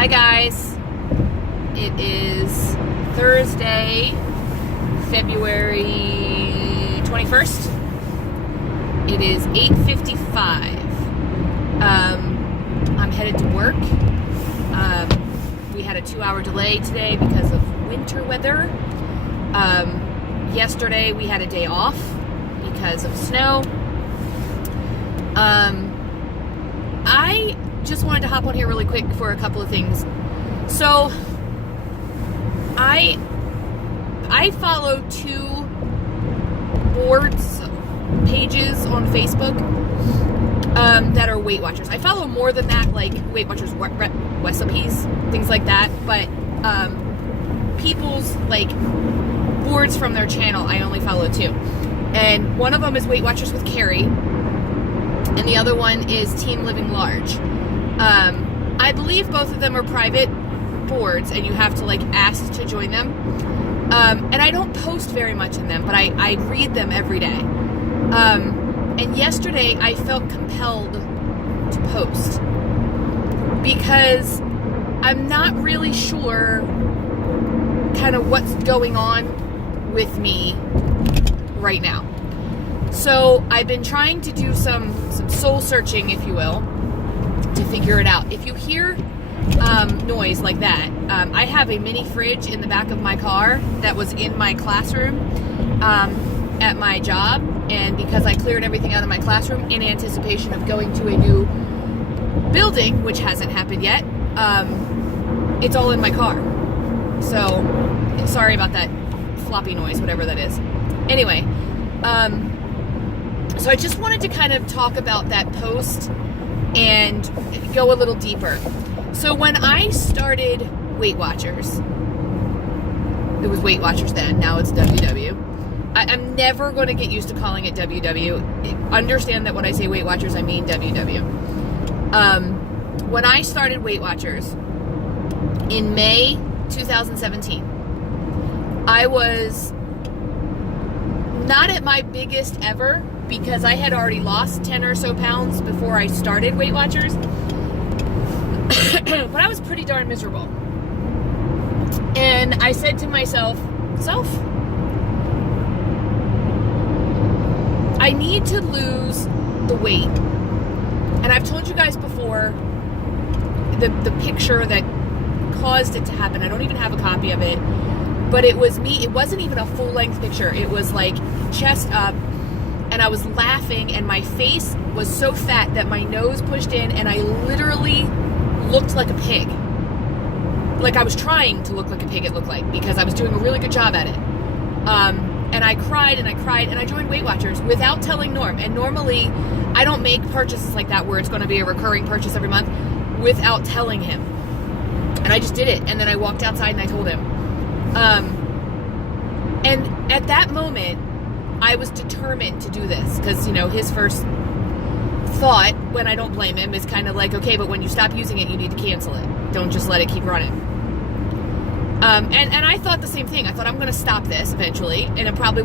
Hi guys, it is Thursday, February 21st. It is 8:55. I'm headed to work. We had a 2-hour delay today because of winter weather. Yesterday we had a day off because of snow. I just wanted to hop on here really quick for a couple of things. So I follow two boards pages on Facebook that are Weight Watchers. I follow more than that, like Weight Watchers recipes, things like that, but people's like boards from their channel I only follow two. And one of them is Weight Watchers with Carrie, and the other one is Team Living Large. I believe both of them are private boards and you have to like ask to join them. And I don't post very much in them, but I read them every day. And yesterday I felt compelled to post because I'm not really sure kind of what's going on with me right now. So I've been trying to do some soul searching, if you will, to figure it out. If you hear noise like that, I have a mini fridge in the back of my car that was in my classroom at my job, and because I cleared everything out of my classroom in anticipation of going to a new building, which hasn't happened yet, it's all in my car. So sorry about that floppy noise, whatever that is. Anyway, so I just wanted to kind of talk about that post and go a little deeper. So when I started Weight Watchers, it was Weight Watchers then, now it's WW. I'm never going to get used to calling it WW. Understand that when I say Weight Watchers, I mean WW. When I started Weight Watchers in May 2017, I was not at my biggest ever because I had already lost 10 or so pounds before I started Weight Watchers. But I was pretty darn miserable. And I said to myself, I need to lose the weight. And I've told you guys before the picture that caused it to happen. I don't even have a copy of it. But it was me. It wasn't even a full-length picture. It was like chest up, and I was laughing, and my face was so fat that my nose pushed in, and I literally looked like a pig. Like I was trying to look like a pig, it looked like, because I was doing a really good job at it. And I cried, and I joined Weight Watchers without telling Norm. And normally, I don't make purchases like that where it's going to be a recurring purchase every month without telling him. And I just did it, and then I walked outside and I told him. And at that moment, I was determined to do this because, you know, his first thought, when I don't blame him, is kind of like, okay, but when you stop using it, you need to cancel it. Don't just let it keep running. And I thought the same thing. I thought I'm going to stop this eventually, and it'll probably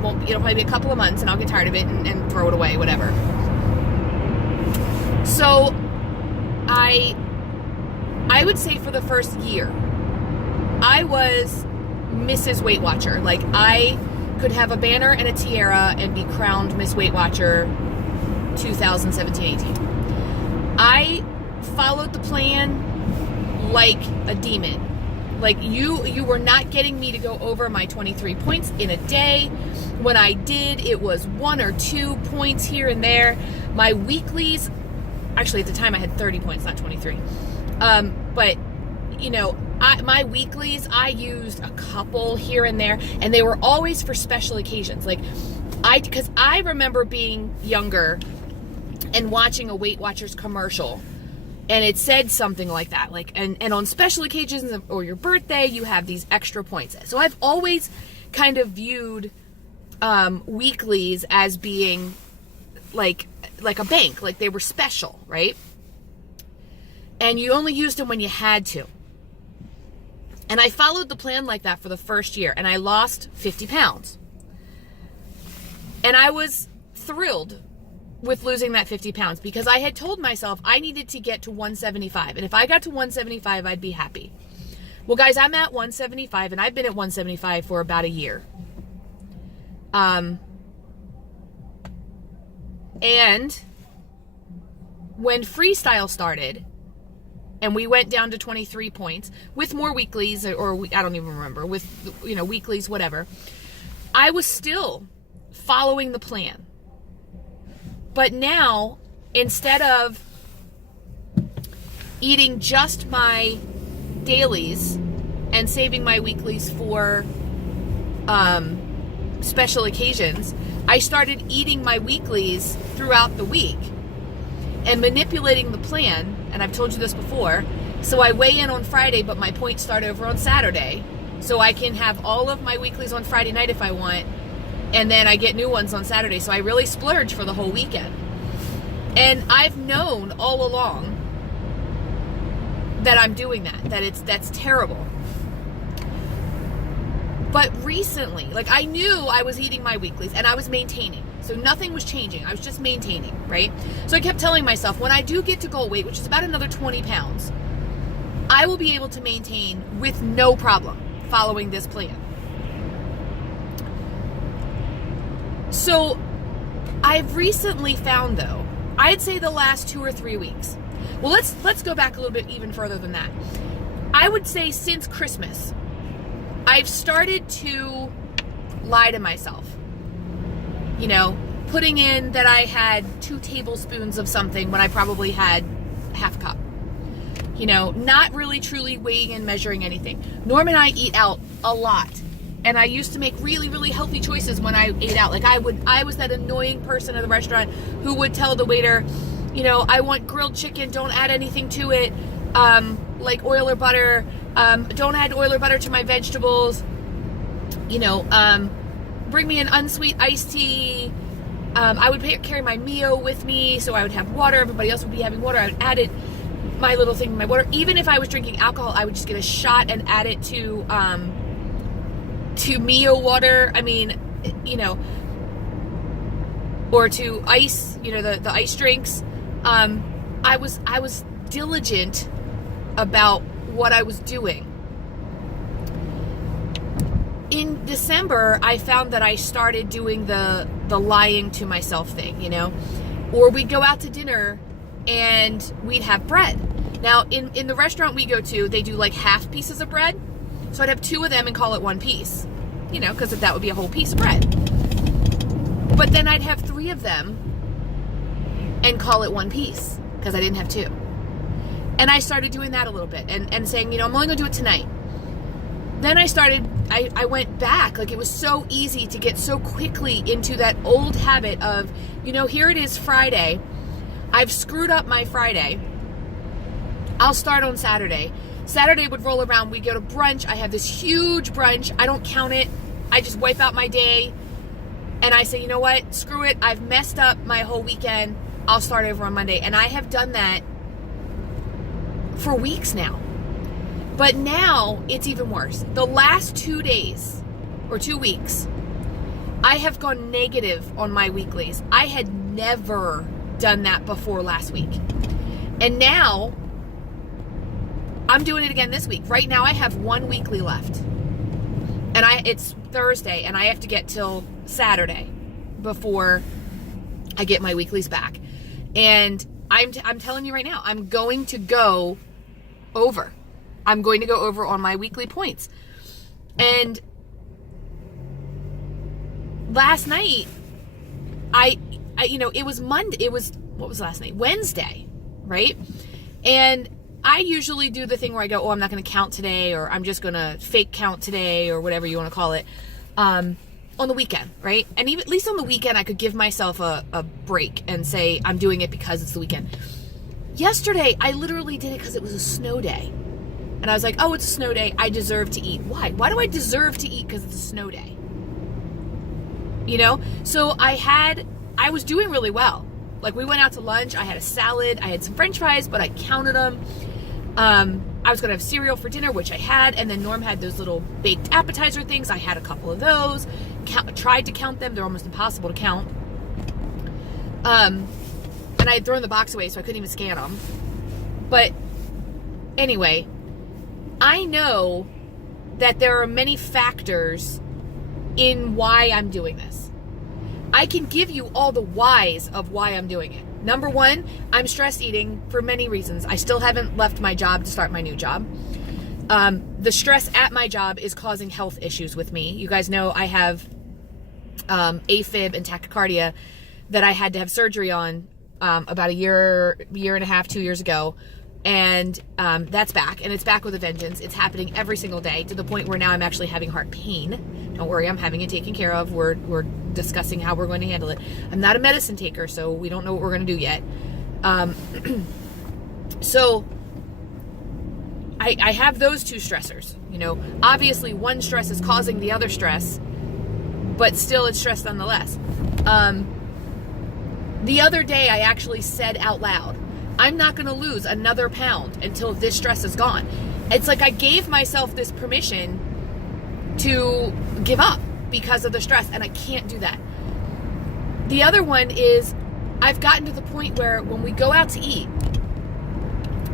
be a couple of months, and I'll get tired of it and throw it away, whatever. So I would say for the first year, I was Mrs. Weight Watcher. Like, I could have a banner and a tiara and be crowned Miss Weight Watcher 2017-18. I followed the plan like a demon. Like, you were not getting me to go over my 23 points in a day. When I did, it was 1 or 2 points here and there. My weeklies, actually at the time I had 30 points, not 23. But, you know, my weeklies, I used a couple here and there, and they were always for special occasions. Like, because I remember being younger and watching a Weight Watchers commercial, and it said something like that, like, and on special occasions or your birthday, you have these extra points. So I've always kind of viewed weeklies as being like a bank, like they were special, right? And you only used them when you had to. And I followed the plan like that for the first year, and I lost 50 pounds. And I was thrilled with losing that 50 pounds, because I had told myself I needed to get to 175. And if I got to 175, I'd be happy. Well, guys, I'm at 175, and I've been at 175 for about a year. And when freestyle started, and we went down to 23 points with more weeklies, or I don't even remember, with, weeklies, whatever, I was still following the plan. But now, instead of eating just my dailies and saving my weeklies for special occasions, I started eating my weeklies throughout the week and manipulating the plan. And I've told you this before. So I weigh in on Friday, but my points start over on Saturday. So I can have all of my weeklies on Friday night if I want. And then I get new ones on Saturday. So I really splurge for the whole weekend. And I've known all along that I'm doing that's terrible. But recently, I knew I was eating my weeklies and I was maintaining. So nothing was changing. I was just maintaining, right? So I kept telling myself, when I do get to goal weight, which is about another 20 pounds, I will be able to maintain with no problem following this plan. So I've recently found, though, I'd say the last 2 or 3 weeks. Well, let's go back a little bit even further than that. I would say since Christmas, I've started to lie to myself. Putting in that I had 2 tablespoons of something when I probably had half a cup. Not really truly weighing and measuring anything. Norm and I eat out a lot. And I used to make really, really healthy choices when I ate out. I was that annoying person at the restaurant who would tell the waiter, I want grilled chicken, don't add anything to it, like oil or butter, don't add oil or butter to my vegetables, bring me an unsweet iced tea. I would carry my Mio with me, so I would have water. Everybody else would be having water. I would add my little thing in my water. Even if I was drinking alcohol, I would just get a shot and add it to Mio water. Or to ice, the ice drinks. I was diligent about what I was doing. In December, I found that I started doing the lying to myself thing, or we'd go out to dinner and we'd have bread. Now, in the restaurant we go to, they do half pieces of bread. So I'd have 2 of them and call it 1 piece, because that would be a whole piece of bread. But then I'd have 3 of them and call it 1 piece, because I didn't have 2. And I started doing that a little bit and saying, I'm only going to do it tonight. Then I went back. It was so easy to get so quickly into that old habit of, here it is Friday. I've screwed up my Friday. I'll start on Saturday. Saturday would roll around. We go to brunch. I have this huge brunch. I don't count it. I just wipe out my day. And I say, you know what? Screw it. I've messed up my whole weekend. I'll start over on Monday. And I have done that for weeks now. But now it's even worse. The last 2 days or 2 weeks, I have gone negative on my weeklies. I had never done that before last week. And now I'm doing it again this week. Right now I have 1 weekly left. And it's Thursday and I have to get till Saturday before I get my weeklies back. And I'm telling you right now, I'm going to go over. I'm going to go over on my weekly points. And last night, it was Monday. What was last night? Wednesday, right? And I usually do the thing where I go, I'm not going to count today, or I'm just going to fake count today, or whatever you want to call it, on the weekend, right? And even, at least on the weekend, I could give myself a break and say, I'm doing it because it's the weekend. Yesterday, I literally did it because it was a snow day. And I was like, it's a snow day. I deserve to eat. Why? Why do I deserve to eat because it's a snow day? So I was doing really well. We went out to lunch. I had a salad. I had some French fries, but I counted them. I was going to have cereal for dinner, which I had. And then Norm had those little baked appetizer things. I had a couple of those. Tried to count them. They're almost impossible to count. And I had thrown the box away, so I couldn't even scan them. But anyway, I know that there are many factors in why I'm doing this. I can give you all the whys of why I'm doing it. Number one, I'm stress eating for many reasons. I still haven't left my job to start my new job. The stress at my job is causing health issues with me. You guys know I have AFib and tachycardia that I had to have surgery on about a year and a half, 2 years ago. And that's back, and it's back with a vengeance. It's happening every single day to the point where now I'm actually having heart pain. Don't worry, I'm having it taken care of. We're discussing how we're going to handle it. I'm not a medicine taker, so we don't know what we're going to do yet. So I have those two stressors. You know, obviously one stress is causing the other stress, but still it's stress nonetheless. The other day I actually said out loud, I'm not going to lose another pound until this stress is gone. It's like I gave myself this permission to give up because of the stress, and I can't do that. The other one is I've gotten to the point where when we go out to eat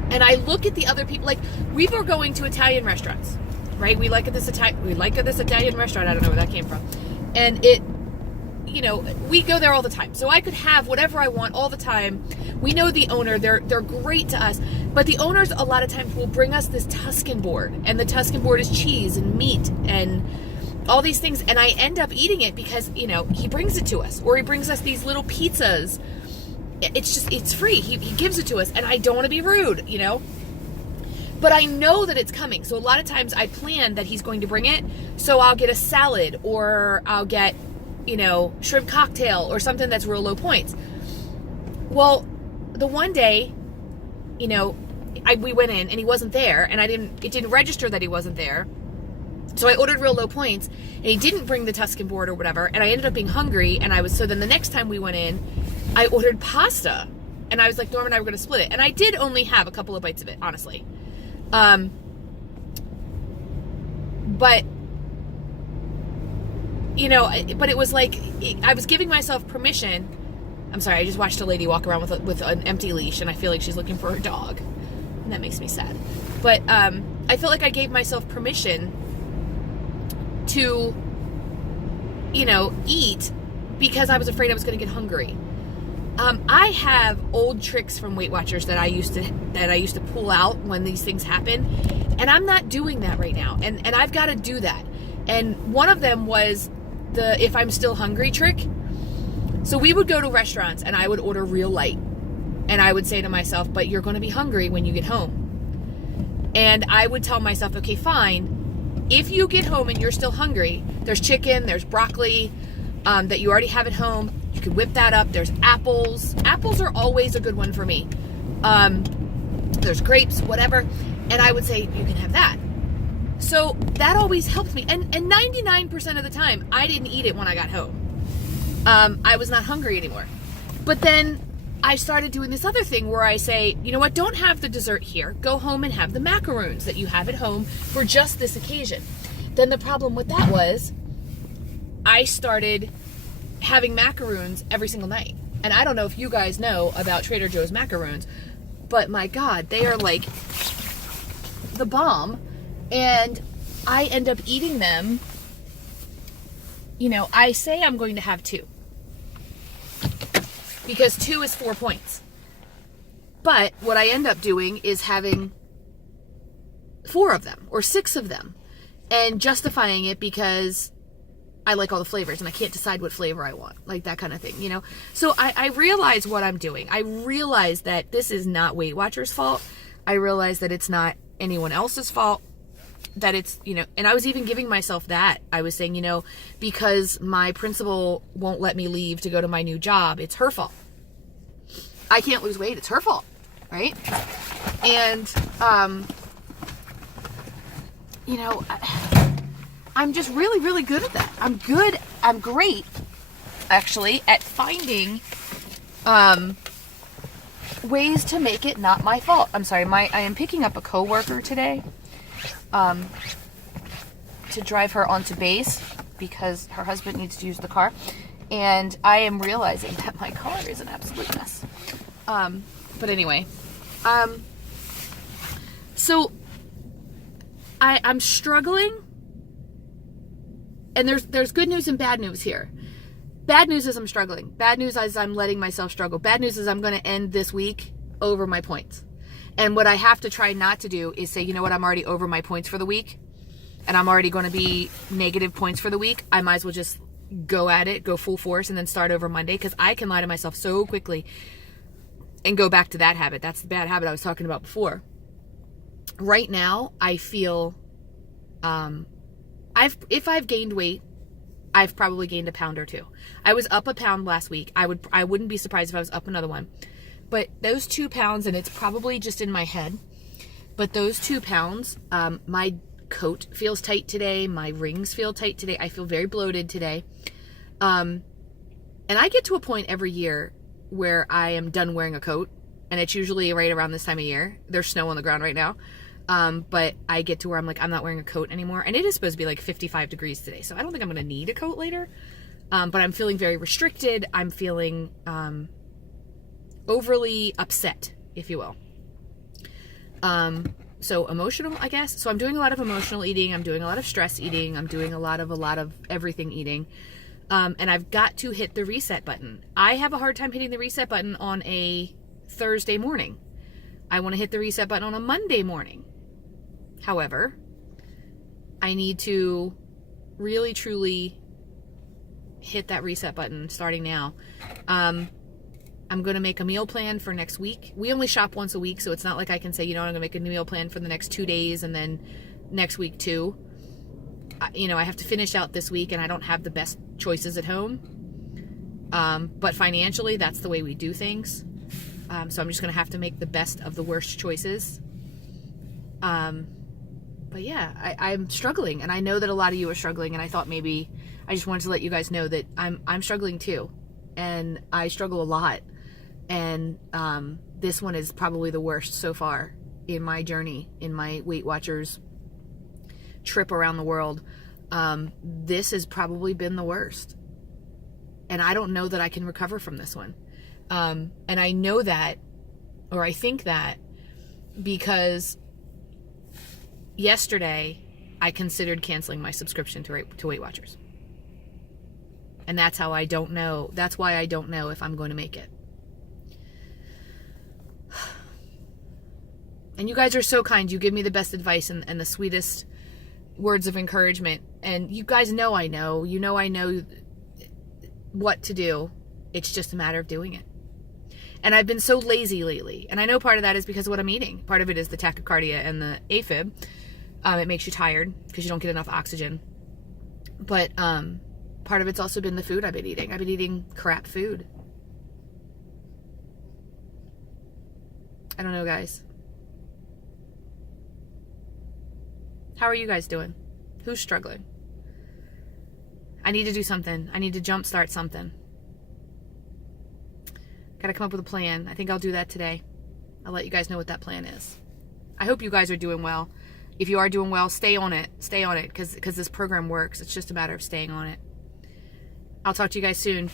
and I look at the other people, like we were going to Italian restaurants, right? We like this Italian restaurant. I don't know where that came from. And you know, we go there all the time. So I could have whatever I want all the time. We know the owner, they're great to us. But the owners a lot of times will bring us this Tuscan board. And the Tuscan board is cheese and meat and all these things. And I end up eating it because, you know, he brings it to us. Or he brings us these little pizzas. It's free. He gives it to us. And I don't want to be rude, you know. But I know that it's coming. So a lot of times I plan that he's going to bring it. So I'll get a salad or I'll get, you know, shrimp cocktail or something that's real low points. Well, the one day, you know, we went in and he wasn't there, and it didn't register that he wasn't there. So I ordered real low points, and he didn't bring the Tuscan board or whatever, and I ended up being hungry, so then the next time we went in, I ordered pasta, and I was like, Norm and I were going to split it, and I did only have a couple of bites of it, honestly. But you know, but it was like, I was giving myself permission. I'm sorry, I just watched a lady walk around with an empty leash, and I feel like she's looking for her dog. And that makes me sad. But I felt like I gave myself permission to, you know, eat because I was afraid I was going to get hungry. I have old tricks from Weight Watchers that I used to pull out when these things happen, and I'm not doing that right now. And I've got to do that. And one of them was the if I'm still hungry trick. So we would go to restaurants and I would order real light. And I would say to myself, but you're going to be hungry when you get home. And I would tell myself, okay, fine. If you get home and you're still hungry, there's chicken, there's broccoli that you already have at home. You can whip that up. There's apples. Apples are always a good one for me. There's grapes, whatever. And I would say, you can have that. So that always helped me. And 99% of the time, I didn't eat it when I got home. I was not hungry anymore. But then I started doing this other thing where I say, you know what, don't have the dessert here. Go home and have the macaroons that you have at home for just this occasion. Then the problem with that was I started having macaroons every single night. And I don't know if you guys know about Trader Joe's macaroons, but my God, they are like the bomb. And I end up eating them. You know, I say I'm going to have 2. Because 2 is 4 points. But what I end up doing is having 4 of them or 6 of them. And justifying it because I like all the flavors and I can't decide what flavor I want. Like that kind of thing, you know. So I realize what I'm doing. I realize that this is not Weight Watchers' fault. I realize that it's not anyone else's fault. That it's, you know, and I was even giving myself that. I was saying, you know, because my principal won't let me leave to go to my new job, it's her fault. I can't lose weight, it's her fault, right? And, you know, I'm just really, really good at that. I'm great, actually, at finding ways to make it not my fault. I'm sorry, I am picking up a coworker today. To drive her onto base because her husband needs to use the car. And I am realizing that my car is an absolute mess. But anyway, so I'm struggling, and there's good news and bad news here. Bad news is I'm struggling. Bad news is I'm letting myself struggle. Bad news is I'm going to end this week over my points. And what I have to try not to do is say, you know what, I'm already over my points for the week, and I'm already going to be negative points for the week. I might as well just go at it, go full force, and then start over Monday, because I can lie to myself so quickly and go back to that habit. That's the bad habit I was talking about before. Right now, I feel, if I've gained weight, I've probably gained a pound or two. I was up a pound last week. I wouldn't be surprised if I was up another one. But those 2 pounds, and it's probably just in my head, but those 2 pounds, my coat feels tight today. My rings feel tight today. I feel very bloated today. And I get to a point every year where I am done wearing a coat, and it's usually right around this time of year. There's snow on the ground right now. But I get to where I'm like, I'm not wearing a coat anymore. And it is supposed to be like 55 degrees today. So I don't think I'm going to need a coat later. But I'm feeling very restricted. I'm feeling, overly upset, if you will. So emotional, I guess. So I'm doing a lot of emotional eating. I'm doing a lot of stress eating. I'm doing a lot of everything eating. And I've got to hit the reset button. I have a hard time hitting the reset button on a Thursday morning. I want to hit the reset button on a Monday morning. However, I need to really, truly hit that reset button starting now. I'm going to make a meal plan for next week. We only shop once a week, so it's not like I can say, you know, I'm going to make a meal plan for the next 2 days and then next week too. I have to finish out this week, and I don't have the best choices at home. But financially, that's the way we do things. So I'm just going to have to make the best of the worst choices. But yeah, I'm struggling, and I know that a lot of you are struggling, and I thought maybe I just wanted to let you guys know that I'm struggling too, and I struggle a lot. And this one is probably the worst so far in my journey, in my Weight Watchers trip around the world. This has probably been the worst. And I don't know that I can recover from this one. And I know that, or I think that, because yesterday I considered canceling my subscription to Weight Watchers. And that's how I don't know. That's why I don't know if I'm going to make it. And you guys are so kind. You give me the best advice and the sweetest words of encouragement. And you guys know I know. You know I know what to do. It's just a matter of doing it. And I've been so lazy lately. And I know part of that is because of what I'm eating. Part of it is the tachycardia and the AFib. It makes you tired because you don't get enough oxygen. But part of it's also been the food I've been eating. I've been eating crap food. I don't know, guys. How are you guys doing? Who's struggling? I need to do something. I need to jumpstart something. Gotta come up with a plan. I think I'll do that today. I'll let you guys know what that plan is. I hope you guys are doing well. If you are doing well, stay on it. Stay on it, because this program works. It's just a matter of staying on it. I'll talk to you guys soon.